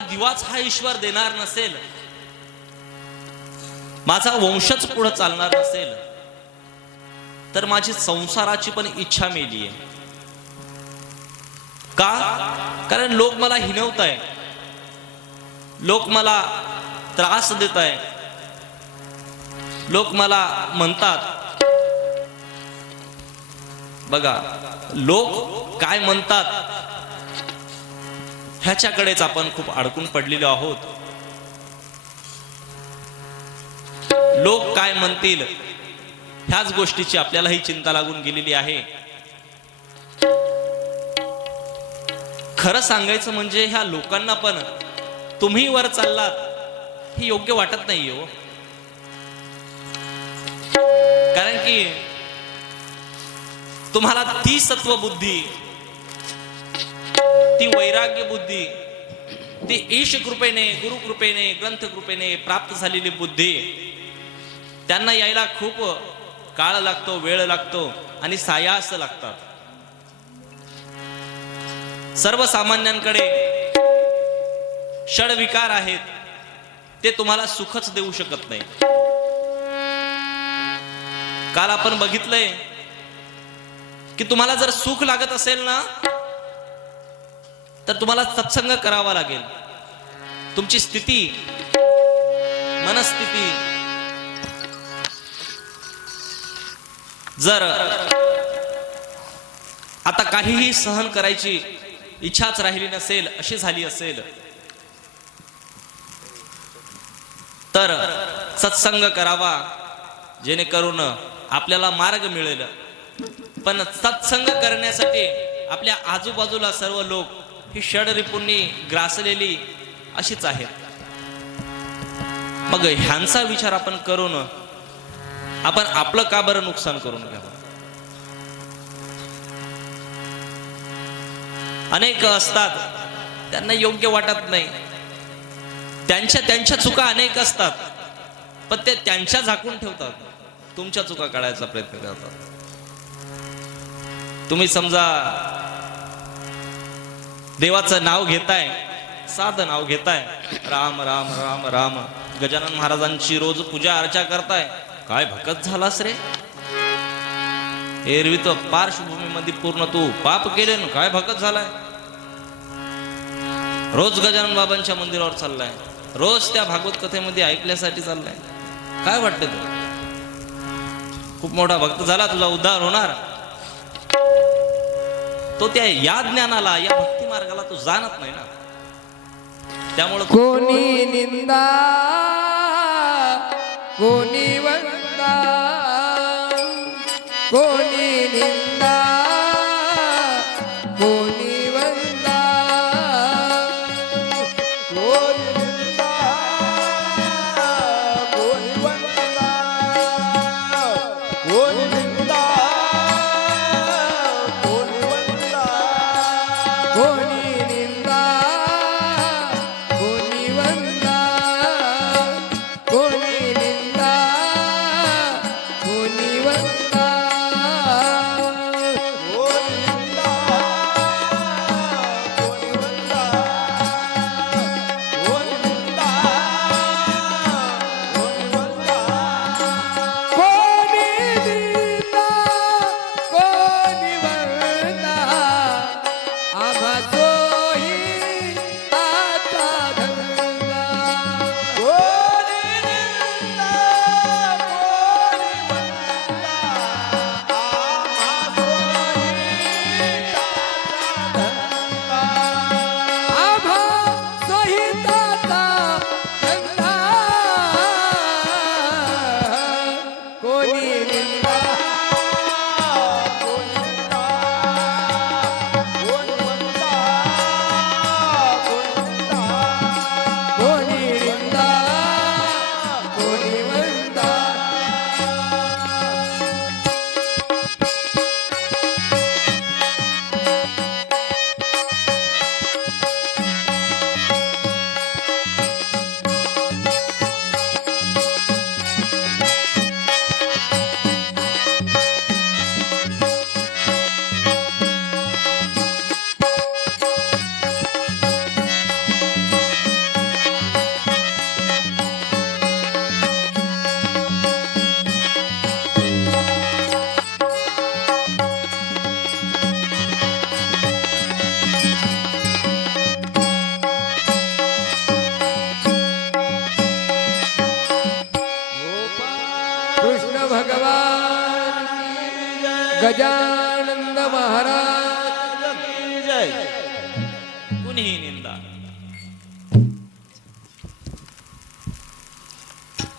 दिवाच हा ईश्वर देणार नसेल माझा वंशच पुढे चालणार नसेल तर माझी संसाराची पण इच्छा मेली आहे. का? कारण लोक मला हिनवत आहे लोक मला त्रास देत आहे लोक मला म्हणतात बघा लोक काय म्हणतात? ह्याच्याकडेच आपण खूप अडकून पडलेलो आहोत. लोक काय म्हणतील? ह्याच गोष्टीची आपल्याला ही चिंता लागून गेलेली आहे. खरं सांगायचं म्हणजे ह्या लोकांना पण तुम्ही वर चाललात हे योग्य वाटत नाही हो. कारण की तुम्हाला ती सत्व बुद्धी ती वैराग्य बुद्धी ती ईश कृपेने गुरु कृपेने ग्रंथ कृपेने प्राप्त झालेली बुद्धी त्यांना यायला खूप काळ लागतो वेळ लागतो आणि सायास लागतात. सर्वसामान्यांकडे षडविकार आहेत ते तुम्हाला सुखच देऊ शकत नाही. काल आपण बघितलंय की तुम्हाला जर सुख लागत असेल ना तर तुम्हाला सत्संग करावा लागेल. तुमची स्थिती मनस्थिती. जर आता काहीही सहन करायची इच्छाच राहिली नसेल अशी झाली असेल तर सत्संग करावा जेणेकरून आपल्याला मार्ग मिळेल. पण सत्संग करण्यासाठी आपल्या आजूबाजूला सर्व लोक ही षड रिपूंनी ग्रासलेली अशीच आहे. मग ह्यांचा विचार आपण करून आपण आपलं का बरं नुकसान करून घ्यावं? अनेक असतात त्यांना योग्य वाटत नाही. त्यांच्या त्यांच्या चुका अनेक असतात पण ते त्यांच्या झाकून ठेवतात. तुमच्या चुका काढायचा प्रयत्न करतात. तुम्ही समजा देवाचं नाव घेताय साधं नाव घेताय. राम राम राम राम. गजानन महाराजांची रोज पूजा अर्चा करताय. काय भकत झालास रे? एरवी तर पार्श्वभूमीमध्ये पूर्ण तू पाप केले ना काय भकत झालाय? रोज गजानन बाबांच्या मंदिरावर चाललाय. रोज त्या भागवत कथेमध्ये ऐकण्यासाठी चाललाय. काय वाटतं तुला? खूप मोठा भक्त झाला तुझा उद्धार होणार. तो त्या या ज्ञानाला या मार्गाला तो जाणत नाही ना. त्यामुळं कोणी निंदा कोणी वंदा कोणी निंदा कोणी वंदा कोणी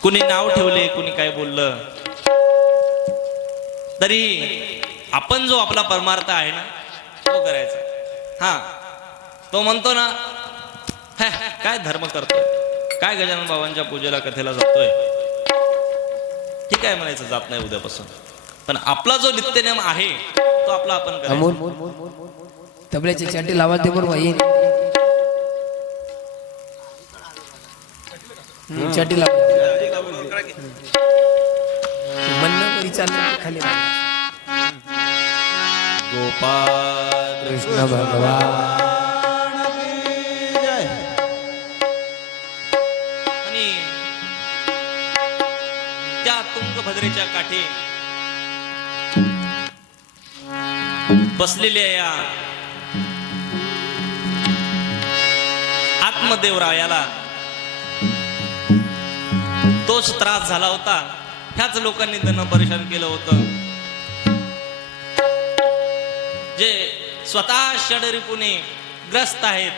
कुणी नाव ठेवले कुणी काय बोललं? तरी आपण जो आपला परमार्थ आहे ना तो करायचा. हा तो म्हणतो ना काय धर्म करतोय? काय गजानन बाबांच्या पूजेला कथेला जातोय? ठीक आहे म्हणायचं जात नाही उद्यापासून. पण आपला जो नित्यनियम आहे तो आपला आपण तबल्याची चाटी लावा ते बरोबर येईल चाटी लावा म्हणणं वरी चाललं खाली गोपाल कृष्ण भगवान. की जय आणि त्या तुंगभद्रेच्या काठी बसलेल्या या आत्मदेवरायाला तोच त्रास झाला होता. ह्याच लोकांनी त्यांना परेशान केलं होतं. जे स्वतः षडरिपुने ग्रस्त आहेत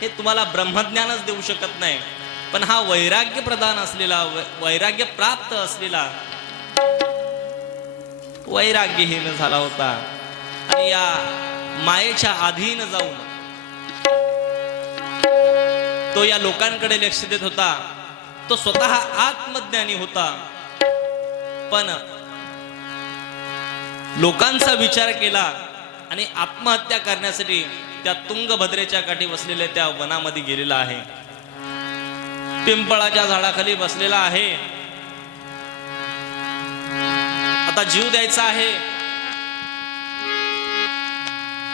हे तुम्हाला ब्रह्मज्ञानच देऊ शकत नाही. पण हा वैराग्य प्रदान असलेला वै- वैराग्य प्राप्त असलेला वैराग्यहीन झाला होता. आणि या मायेच्या अधीन जाऊन तो या लोकांकडे लक्ष देत होता. तो स्वतः आत्मज्ञानी होता. पण लोकांचा विचार केला आणि आत्महत्या करण्यासाठी त्या तुंगभद्रेच्या काठी बसलेल्या त्या वनामध्ये गेलेला आहे. पिंपळाच्या झाडाखाली बसलेला आहे. आता जीव द्यायचा आहे.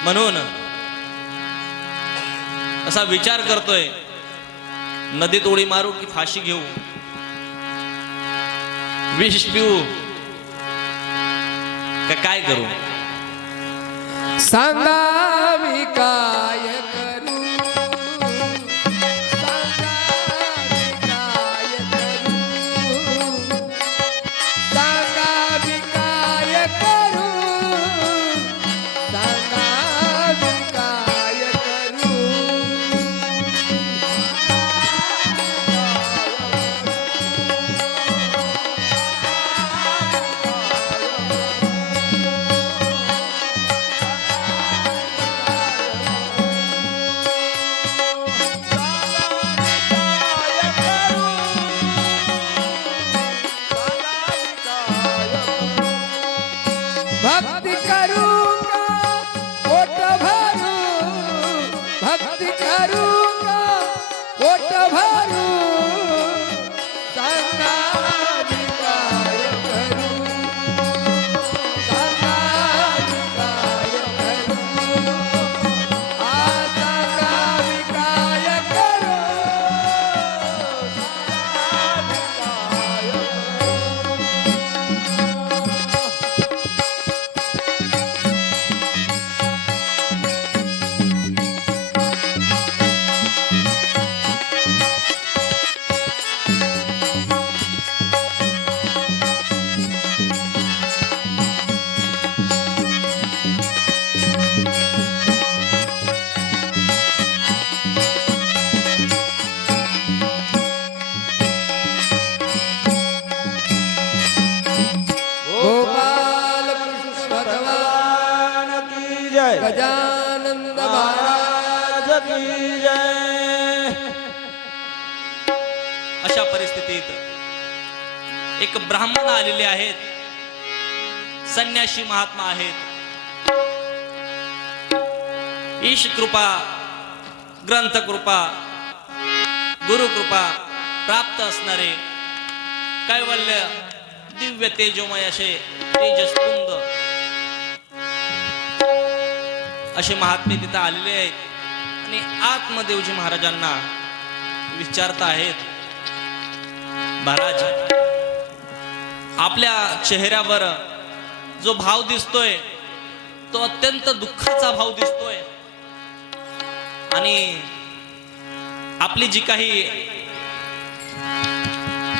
म्हणून असा विचार करतोय. नदीत उडी मारू की फाशी घेऊ? विष पिऊ? का काय करू? सांगा संन्याशी महात्मा आहेत. ईश कृपा ग्रंथ कृपा गुरु कृपा प्राप्त असणारे कैवल्य दिव्य तेजोमय असे तेजस्कुंद असे महात्मे तिथं आलेले आहेत. आणि आत्मदेवजी महाराजांना विचारत आहेत महाराज आपल्या चेहऱ्यावर जो भाव दिसतोय तो अत्यंत दुःखाचा भाव दिसतोय. आणि आपली जी काही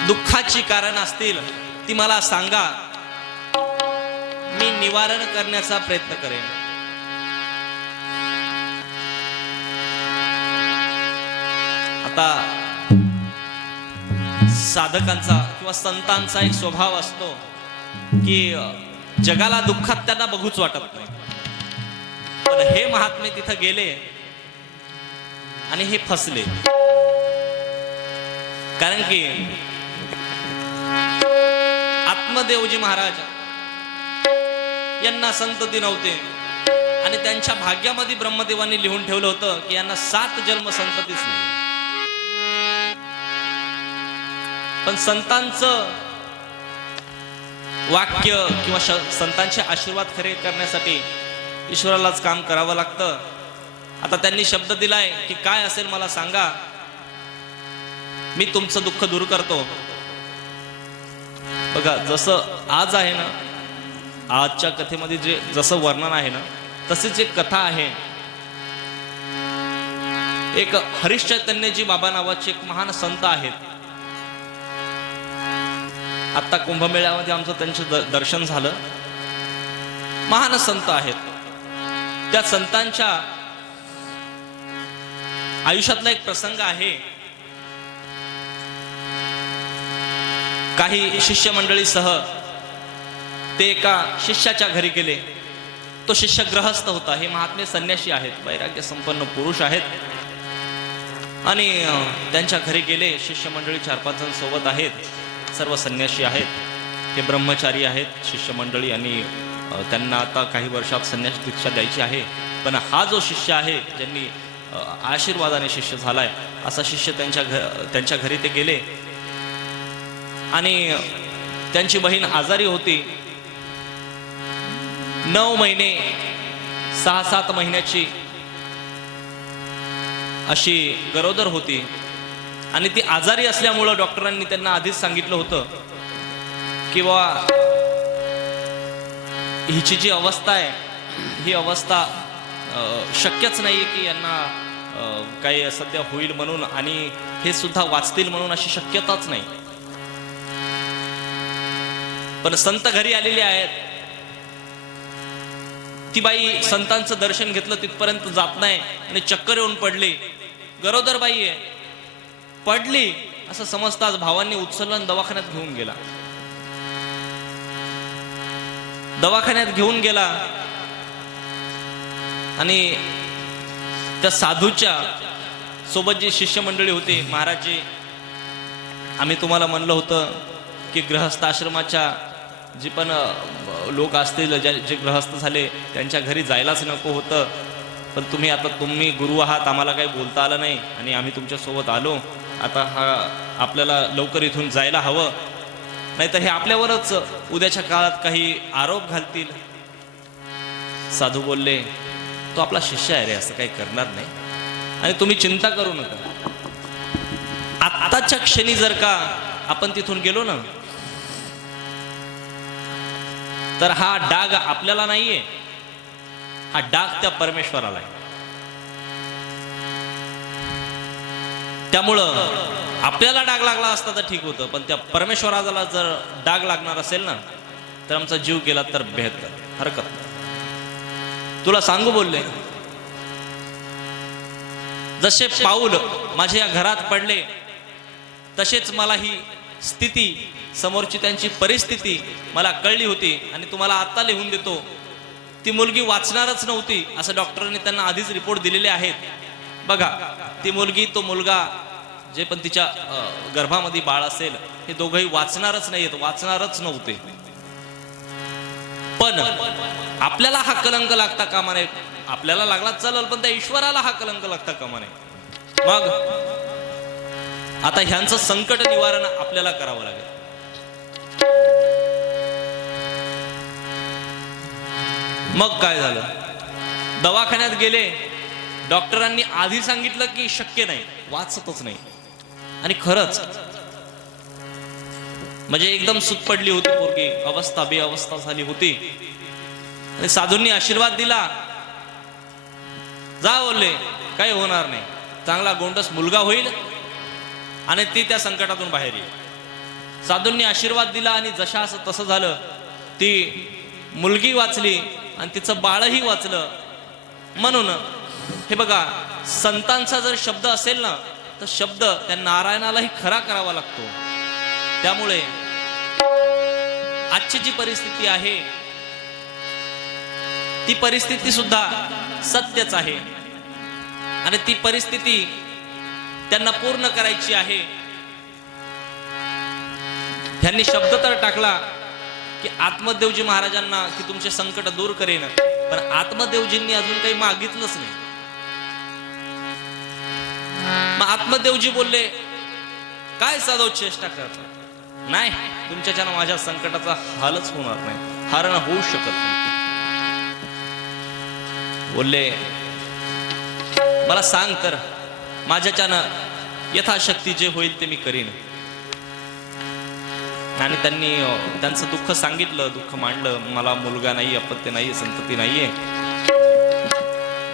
दुःखाची कारण असतील ती मला सांगा. मी निवारण करण्याचा प्रयत्न करेन. आता साधकांचा किंवा संतांचा एक स्वभाव असतो की जगाला दुःखात त्यांना बघूच वाटत नाही. पण हे महात्मे तिथं गेले आणि हे फसले. कारण की आत्मदेवजी महाराज यांना संतती नव्हते. आणि त्यांच्या भाग्यामध्ये ब्रह्मदेवांनी लिहून ठेवलं होतं की यांना सात जन्म संततीच नाही पण संतांचं वाक्य किंवा संतांचे आशीर्वाद खरे करण्यासाठी ईश्वरालाच काम करावं लागतं. आता त्यांनी शब्द दिलाय की काय असेल मला सांगा. मी तुमचं दुःख दूर करतो. बघा जसं आज आहे ना आजच्या कथेमध्ये जे जसं वर्णन आहे ना तसेच एक कथा आहे. एक हरिश्चैतन्यजी बाबा नावाचे एक महान संत आहेत. आता कुंभमेळ्यामध्ये आमचं त्यांचं द- दर्शन झालं. महान संत आहेत. त्या संतांच्या आयुष्यातला एक प्रसंग आहे. काही शिष्यमंडळीसह ते एका शिष्याच्या घरी गेले. तो शिष्य ग्रहस्थ होता. हे महात्मे संन्यासी आहेत. वैराग्य संपन्न पुरुष आहेत. आणि त्यांच्या घरी गेले. शिष्यमंडळी चार पाच जण सोबत आहेत. सर्व संन्यासी आहेत हे ब्रह्मचारी आहेत शिष्यमंडळी आणि त्यांना आता काही वर्षात संन्यास दीक्षा द्यायची आहे. पण हा जो शिष्य आहे ज्यांनी आशीर्वादाने शिष्य झालाय असा शिष्य त्यांच्या घ त्यांच्या घरी ते गेले. आणि त्यांची बहीण आजारी होती. नऊ महिने सहा सात महिन्याची अशी गरोदर होती. आणि ती आजारी असल्यामुळं डॉक्टरांनी त्यांना आधीच सांगितलं होतं की बा हिची जी अवस्था आहे ही अवस्था शक्यच नाही की यांना काही सध्या होईल म्हणून आणि हे सुद्धा वाचतील म्हणून अशी शक्यताच नाही. पण संत घरी आलेले आहेत. ती बाई संतांचं दर्शन घेतलं तिथपर्यंत जात नाही आणि चक्कर येऊन पडली. गरोदर बाई आहे. पडली असं समजताच भावांनी उचललं दवाखान्यात घेऊन गेला. दवाखान्यात घेऊन गेला. आणि त्या साधूच्या सोबत जी शिष्यमंडळी होती महाराजजी आम्ही तुम्हाला म्हणलं होतं की गृहस्थ आश्रमाच्या जे पण लोक असतील ज्या जे गृहस्थ झाले त्यांच्या घरी जायलाच नको होतं. पण तुम्ही आता तुम्ही गुरु आहात आम्हाला काही बोलता आलं नाही. आणि आम्ही तुमच्यासोबत आलो. आता हा आपल्याला लवकर इथून जायला हवं. नाही तर हे आपल्यावरच उद्याच्या काळात काही आरोप घालतील. साधू बोलले तो आपला शिष्य आहे रे असं काही करणार नाही. आणि तुम्ही चिंता करू नका. आताच्या क्षणी जर का आपण तिथून गेलो ना तर हा डाग आपल्याला नाहीये. हा डाग त्या परमेश्वराला आहे. त्यामुळं आपल्याला डाग लागला असता तर ठीक होतं पण त्या परमेश्वराला जर डाग लागणार असेल ना तर आमचा जीव गेला तर बेहतर हरकत तुला सांगू बोलले जसे पाऊल माझ्या घरात पडले तसेच मला ही स्थिती समोरची त्यांची परिस्थिती मला कळली होती आणि तुम्हाला आत्ता लिहून देतो. ती मुलगी वाचणारच नव्हती असं डॉक्टरांनी त्यांना आधीच रिपोर्ट दिलेले आहेत. बघा ती मुलगी तो मुलगा जे पण तिच्या गर्भामध्ये बाळ असेल हे दोघंही वाचणारच नाहीत वाचणारच नव्हते. पण आपल्याला हा कलंक लागता कामा नये. आपल्याला लागला चालेल पण त्या ईश्वराला हा कलंक लागता कामा नये. मग आता ह्यांचं संकट निवारण आपल्याला करावं लागेल. मग काय झालं? दवाखान्यात गेले डॉक्टरांनी आधी सांगितलं की शक्य नाही वाचतच नाही. आणि खरंच म्हणजे एकदम सुत पडली होती पोरगी अवस्था बेअवस्था झाली होती. आणि साधूंनी आशीर्वाद दिला. जा बोलले काही होणार नाही. चांगला गोंडस मुलगा होईल आणि ती त्या संकटातून बाहेर येईल. साधूंनी आशीर्वाद दिला आणि जशा असं तसं झालं ती मुलगी वाचली आणि तिचं बाळही वाचलं. म्हणून हे बघा संतांचा जर शब्द असेल ना तर शब्द त्या नारायणालाही खरा करावा लागतो. त्यामुळे आजची जी परिस्थिती आहे ती परिस्थिती सुद्धा सत्यच आहे. आणि ती परिस्थिती त्यांना पूर्ण करायची आहे. त्यांनी शब्द तर टाकला की आत्मदेवजी महाराजांना की तुमचे संकट दूर करेन पण आत्मदेवजींनी अजून काही मागितलंच नाही. मग आत्मदेवजी बोलले काय साधव चेष्टा करता नाही तुमच्याच्यानं माझ्या संकटाचा हालच होणार नाही. हरण होऊ शकत नाही. बोलले मला सांग तर माझ्याच्यानं यथाशक्ती जे होईल ते मी करीन. आणि त्यांनी त्यांचं दुःख सांगितलं दुःख मांडलं. मला मुलगा नाही अपत्य नाहीये संतती नाहीये.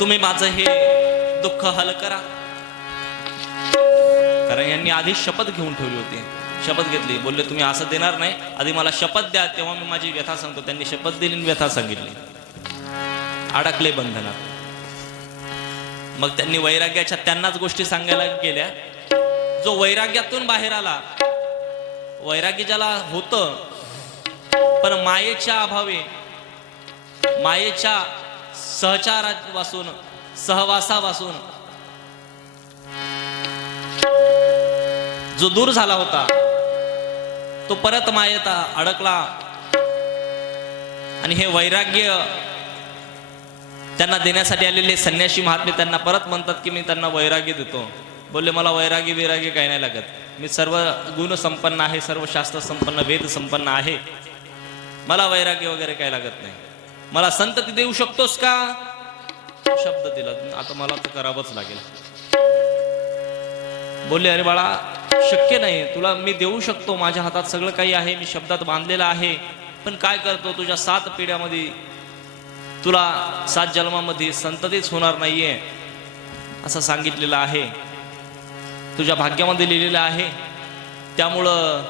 तुम्ही माझं हे दुःख हल करा. कारण यांनी आधी शपथ घेऊन ठेवली होती. शपथ घेतली. बोलले तुम्ही असं देणार नाही. आधी मला शपथ द्या. तेव्हा मी माझी व्यथा सांगतो. त्यांनी शपथ दिली आणि व्यथा सांगितली. अडकले बंधनात. मग त्यांनी वैराग्याच्या त्यांनाच गोष्टी सांगायला गेल्या. जो वैराग्यातून बाहेर आला वैराग्य ज्याला होतं पण मायेच्या अभावे मायेच्या सहचारापासून सहवासापासून जो दूर झाला होता तो परत मायेत अडकला. आणि हे वैराग्य त्यांना देण्यासाठी आलेले संन्यासी महात्मे त्यांना परत म्हणतात की मी त्यांना वैराग्य देतो. बोलले मला वैरागी वैरागी काही नाही लागत. मी सर्व गुण संपन्न आहे सर्व शास्त्र संपन्न वेद संपन्न आहे. मला वैराग्य वगैरे काही लागत नाही. मला संतती देऊ शकतोस का? शब्द दिला. आता मला तर करावंच लागेल. बोलले अरे बाळा शक्य नाही. तुला मी देऊ शकतो. माझ्या हातात सगळं काही आहे. मी शब्दात बांधलेलं आहे. पण काय करतो? तुझ्या सात पिढ्यामध्ये तुला सात जन्मामध्ये संततीच होणार नाहीये. असं सांगितलेलं आहे. तुझ्या भाग्यामध्ये लिहिलेलं आहे. त्यामुळं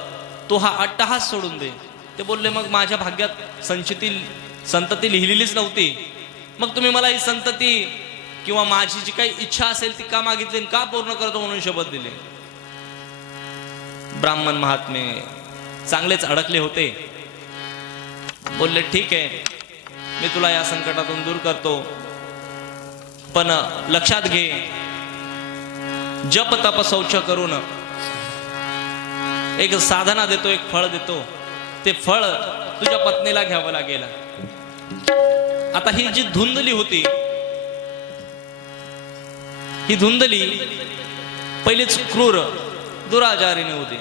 तो हा अट्टहास सोडून दे. ते बोलले मग माझ्या भाग्यात संचिती संतती लिहिलेलीच नव्हती. मग तुम्ही मला ही संतती किंवा माझी जी काही इच्छा असेल ती का मागितली का पूर्ण करतो म्हणून शपथ दिली? ब्राह्मण महात्मे चांगलेच अडकले होते. बोलले ठीक आहे मी तुला या संकटातून दूर करतो. पण लक्षात घे जप तप शौच करून एक साधना देतो एक फळ देतो. ते फळ तुझ्या पत्नीला घ्यावं लागेल. आता ही जी धुंदली होती ही धुंदली पहिलीच क्रूर दुराचारीने होती.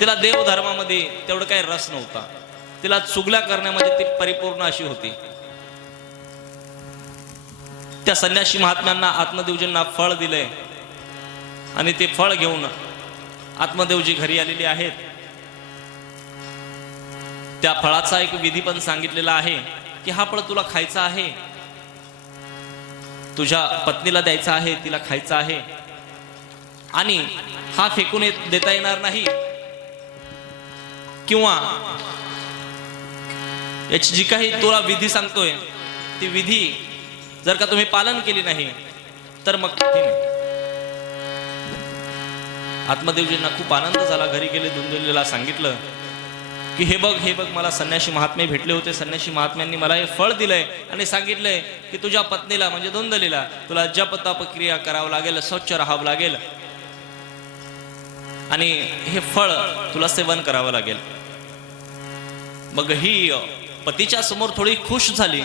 तिला देवधर्मामध्ये तेवढं काही रस नव्हता. तिला चुगल्या करण्यामध्ये ती परिपूर्ण अशी होती. त्या संन्यासी महात्म्यांना आत्मदेवजींना फळ दिलंय आणि ते फळ घेऊन आत्मदेवजी घरी आलेली आहेत. त्या फळाचा एक विधी पण सांगितलेला आहे की हा फळ तुला खायचा आहे? तुझ्या पत्नीला द्यायचा आहे तिला खायचा आहे. आणि हा फेकून येत- देता येणार नाही. किंवा याची जी काही तुला विधी सांगतोय ती विधी जर का तुम्ही पालन केली नाही तर मग आत्मदेवजींना खूप आनंद झाला घरी गेले धुंदुलीला सांगितलं. की हे बघ हे बघ मला संन्याशी महात्मे भेटले होते. संन्याशी महात्म्यांनी मला हे फळ दिलंय आणि सांगितलंय की तुझ्या पत्नीला म्हणजे दोंदलीला तुला जप क्रिया करावं लागेल स्वच्छ राहावं लागेल. आणि हे फळ तुला सेवन करावं लागेल. मग ही पतीच्या समोर थोडी खुश झाली.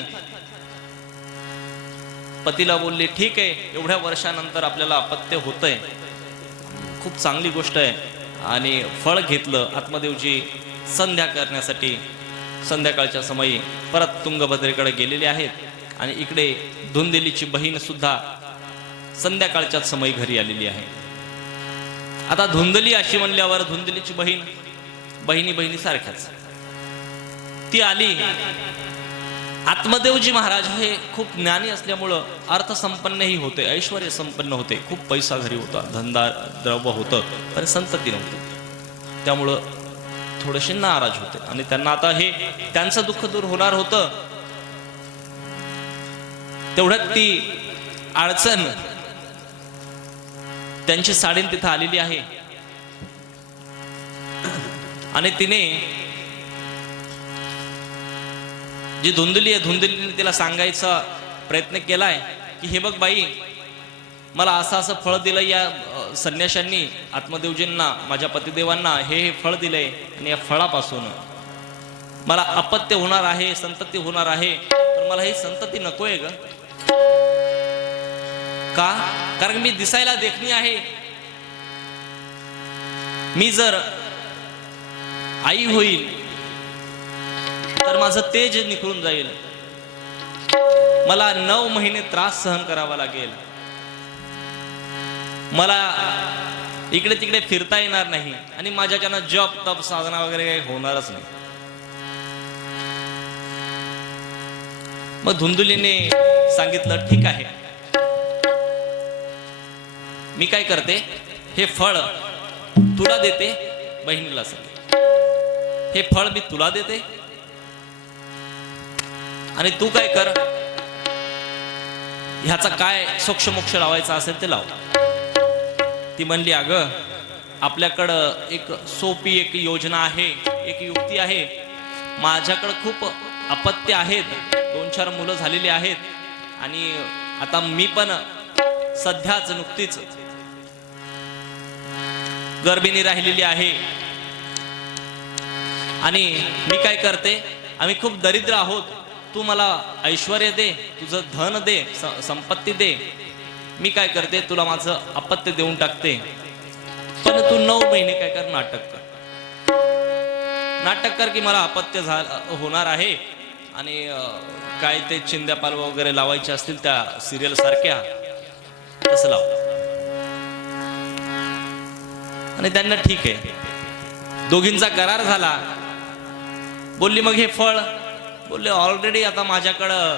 पतीला बोलली ठीक आहे एवढ्या वर्षानंतर आपल्याला अपत्य होतंय. खूप चांगली गोष्ट आहे. आणि फळ घेतलं आत्मदेवजी संध्या करण्यासाठी संध्याकाळच्या समयी परत तुंगभद्रेकडे गेलेले आहेत. आणि इकडे धुंदेलीची बहीण सुद्धा संध्याकाळच्या समयी घरी आलेली आहे. आता धुंदली अशी म्हणल्यावर धुंदलीची बहीण बहिणी बहिणी सारख्याच ती आली. आत्मदेवजी महाराज हे खूप ज्ञानी असल्यामुळं अर्थसंपन्नही होते ऐश्वर संपन्न होते. खूप पैसा घरी होता धंदा द्रव्य होतं पण संतती नव्हती. त्यामुळं थोडेसे नाराज होते. आणि त्यांना आता हे त्यांचं दुःख दूर होणार होतं. तेवढ्यात ती अडचण त्यांची साडी तिथं आलेली आहे. आणि तिने जी धुंदली आहे धुंदलीने तिला सांगायचा प्रयत्न केलाय की हे बघ बाई मला असं असं फळ दिलं या संन्याशांनी आत्मदेवजींना माझ्या पतिदेवांना हे हे फळ दिले आणि या फळापासून मला अपत्य होणार आहे संतती होणार आहे पण मला ही संतती नकोय ग. का? कारण मी दिसायला देखणी आहे. मी जर आई होईल तर माझं तेज निखळून जाईल. मला नऊ महिने त्रास सहन करावा लागेल. मला इकडे तिकडे फिरता येणार नाही आणि माझ्याच्यानं जॉब तप साधना वगैरे काही होणारच नाही. मग धुंदुलीने सांगितलं ठीक आहे. मी काय करते हे फळ तुला देते बहिणीला सांगते. हे फळ मी तुला देते. आणि तू काय कर ह्याचा काय सोक्षमोक्ष लावायचा असेल ते लाव. ती म्हणली अगं आपल्याकडं एक सोपी एक योजना आहे एक युक्ती आहे. माझ्याकडं खूप अपत्य आहेत दोन चार मुलं झालेली आहेत आणि आता मी पण सध्याच नुकतीच गर्भिणी राहिलेली आहे. आणि मी काय करते आम्ही खूप दरिद्र आहोत. तू मला ऐश्वर दे तुझं धन दे स- संपत्ती दे. मी काय करते तुला माझं अपत्य देऊन टाकते. पण तू नऊ महिने काय कर नाटक कर. नाटक कर की मला अपत्य होणार आहे. आणि काय ते चिंद्यापाल वगैरे लावायचे असतील त्या सिरियल सारख्या तसं लाव. आणि त्यांना ठीक आहे. दोघींचा करार झाला. बोलली मग हे फळ. बोलले ऑलरेडी आता माझ्याकडं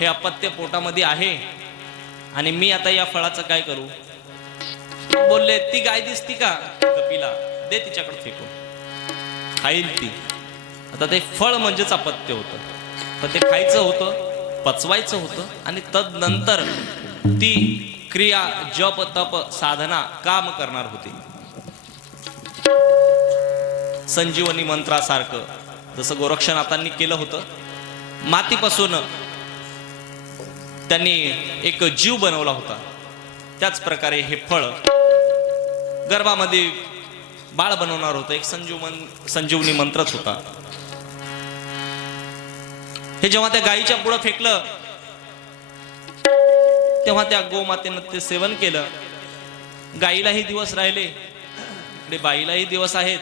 हे अपत्य पोटामध्ये आहे. आणि मी आता या फळाचं काय करू? बोलले ती गाय दिसती का? कपिला दे तिच्याकडे फेकून. खाईल ती. आता ते फळ म्हणजेच अपत्य होतं. तर ते खायचं होतं पचवायचं होतं आणि तदनंतर ती क्रिया जप तप साधना काम करणार होती. संजीवनी मंत्रासारखं जसं गोरक्षनाथांनी केलं होतं मातीपासून त्यांनी एक जीव बनवला होता. त्याच प्रकारे हे फळ गर्भामध्ये बाळ बनवणार होतं. एक संजीवन संजीवनी मंत्रच होता. हे जेव्हा त्या गायीच्या पुढं फेकलं तेव्हा त्या गोमातेनं ते सेवन केलं. गाईलाही दिवस राहिले. इकडे बाईलाही दिवस आहेत.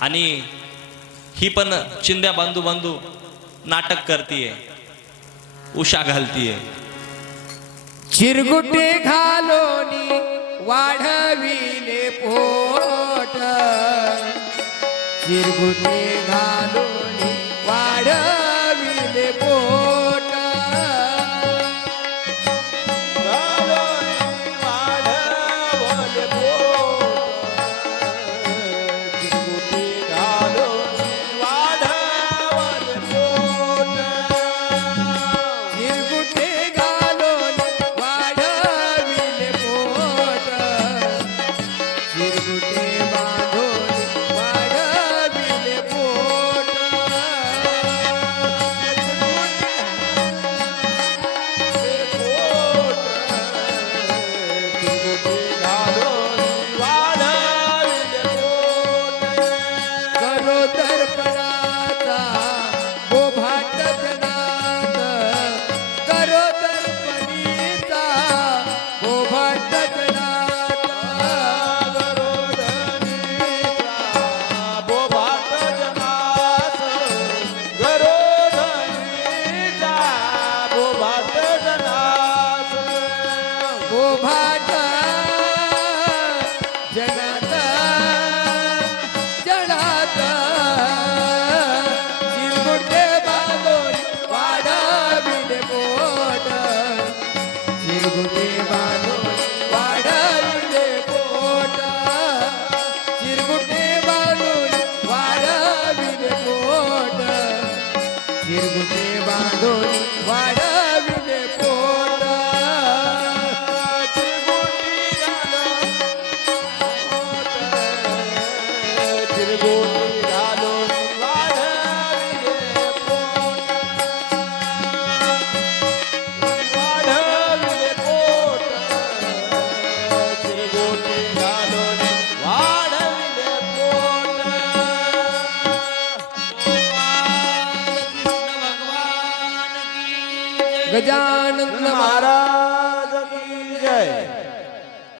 आणि ही पण चिंध्या बांधू बांधू नाटक करतीये. उषा घालतीये. चिरगुटे घालोनी वाढविले पोट. चिरगुटे घालो গুণে বানো